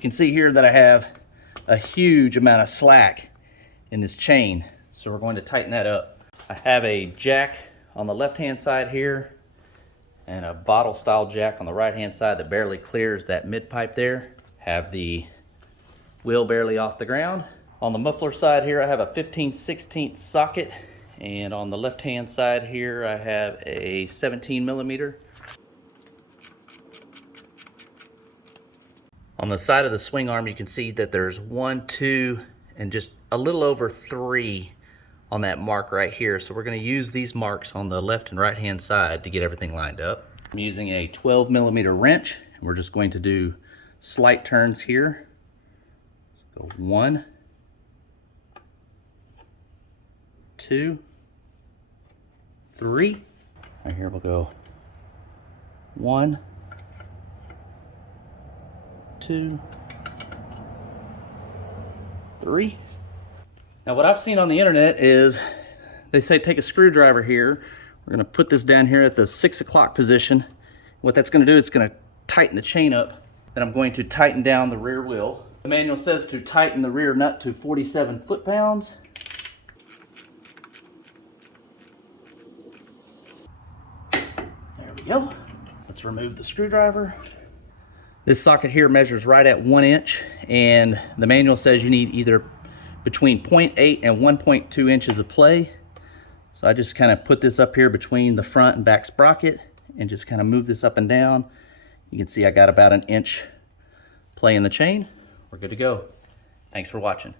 You can see here that I have a huge amount of slack in this chain, so we're going to tighten that up. I have a jack on the left-hand side here and a bottle style jack on the right-hand side that barely clears that mid-pipe there. Have the wheel barely off the ground. On the muffler side here, I have a 15/16 socket, and on the left-hand side here, I have a 17 millimeter. On the side of the swing arm, you can see that there's 1, 2, and just a little over 3 on that mark right here. So we're going to use these marks on the left and right-hand side to get everything lined up. I'm using a 12 millimeter wrench, and we're just going to do slight turns here. Go 1, 2, 3. Right here we'll go 1, 2, 3. Now what I've seen on the internet is they say take a screwdriver here. We're going to put this down here at the 6 o'clock position. What that's going to do is it's going to tighten the chain up. Then I'm going to tighten down the rear wheel. The manual says to tighten the rear nut to 47 foot-pounds. There we go. Let's remove the screwdriver. This socket here measures right at 1 inch, and the manual says you need either between 0.8 and 1.2 inches of play. So I just kind of put this up here between the front and back sprocket and just kind of move this up and down. You can see I got about 1 inch play in the chain. We're good to go. Thanks for watching.